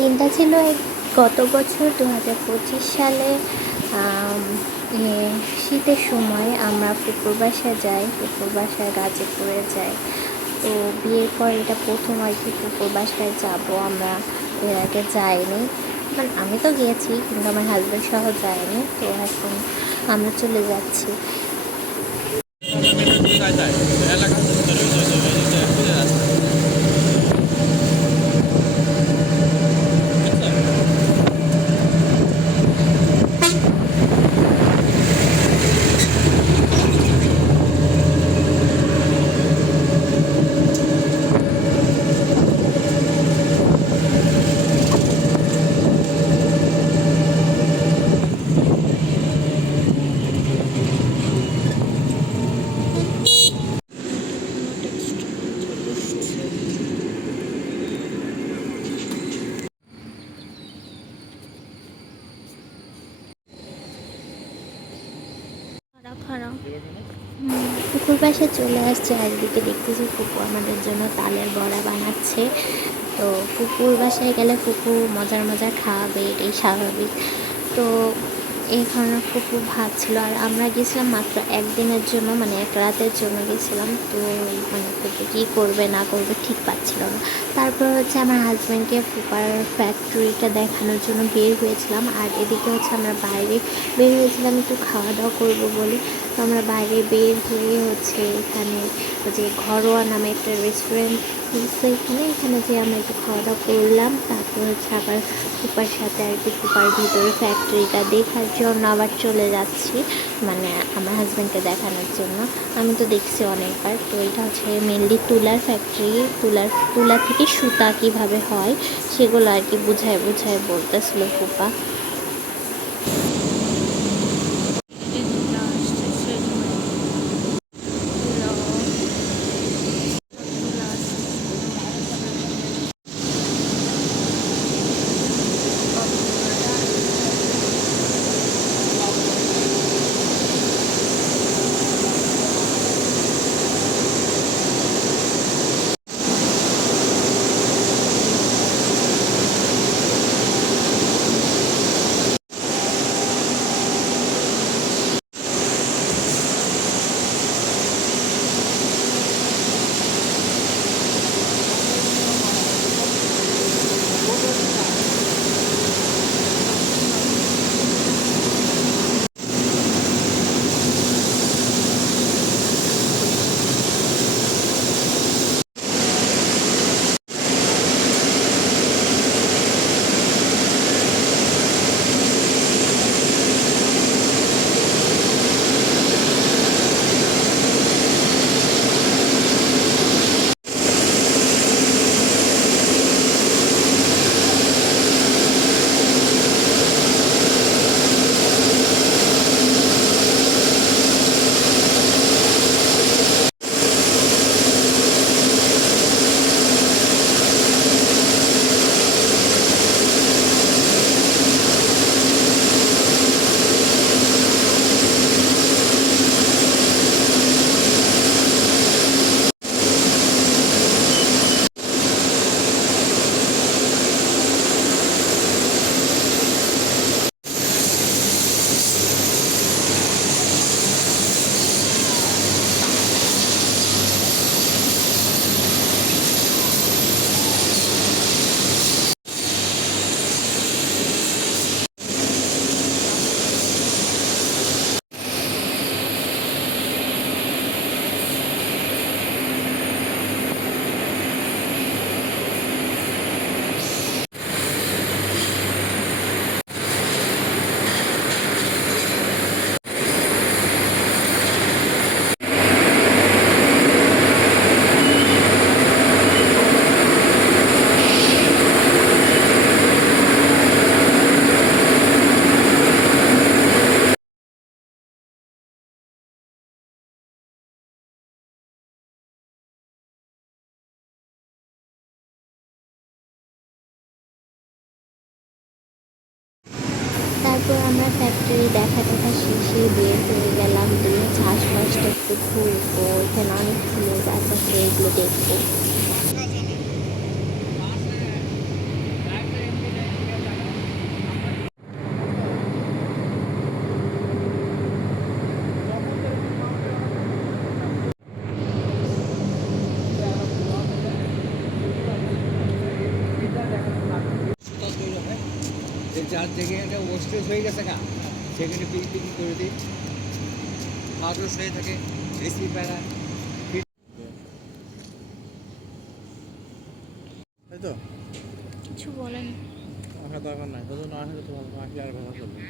দিনটা ছিল গত বছর 2025 সালে শীতের সময় আমরা ফুপুর বাসায় যাই, ফুপুর বাসায় গাজীপুরে যাই। তো বিয়ের পর এটা প্রথম আর কি ফুপুর বাসায় যাবো। আমরা এর আগে যাইনি, মানে আমি তো গিয়েছি কিন্তু আমার হাজব্যান্ড সহ যায়নি। তো এখন আমরা চলে যাচ্ছি। পুকুর পাশে চলে আসছে, একদিকে দেখতেছি ফুপু আমাদের জন্য তালের বড়া বানাচ্ছে। তো ফুপুর বাসায় গেলে ফুপু মজার মজার খাওয়াবে, এটাই স্বাভাবিক। তো এই ধরনের ফুপু ভাবছিল, আর আমরা গেছিলাম মাত্র একদিনের জন্য, মানে এক রাতের জন্য গেছিলাম। তো মানে ফুপু কী করবে না করবে ঠিক পাচ্ছিল না। তারপর হচ্ছে আমার হাজব্যান্ডকে ফুপার ফ্যাক্টরিটা দেখানোর জন্য বের হয়েছিলাম, আর এদিকে হচ্ছে আমরা বাইরে বের হয়েছিলাম একটু খাওয়া দাওয়া করবো বলে। তো আমরা বাইরে বের হয়ে হচ্ছে এখানে যে ঘরোয়া নামে একটা রেস্টুরেন্ট খুলছে, এখানে যে আমরা একটু খাওয়া দাওয়া করলাম। তারপর হচ্ছে আবার ফুপার সাথে আর কি ফুপার ভিতরে ফ্যাক্টরিটা দেখার জন্য আবার চলে যাচ্ছি, মানে আমার হাজব্যান্ডকে দেখানোর জন্য। আমি তো দেখছি অনেকবার। তো এটা হচ্ছে মেনলি তুলার ফ্যাক্টরি, তুলা থেকে সুতা কীভাবে হয় সেগুলো আর কি বুঝায় বলতেছিল ফুপা। তারপর আমরা ফ্যাক্টরি দেখা শেষে বের হয়ে গেলাম। তুমি হচ্ছে আশপাশটা একটু ঘুরবো, এখানে অনেক ফুলের গাছ আছে, এগুলো দেখবো। যার যেখানে ওস্টেজ হয়ে গেছে গা সেখানে পিকনিক করে দিই, খাওয়া হয়ে থাকে, এসি প্যারা, তাই তো। কিছু বলেন। আসা দরকার নাই, তোদের না আসলে তোমার আসলে আর ভালো চলবে।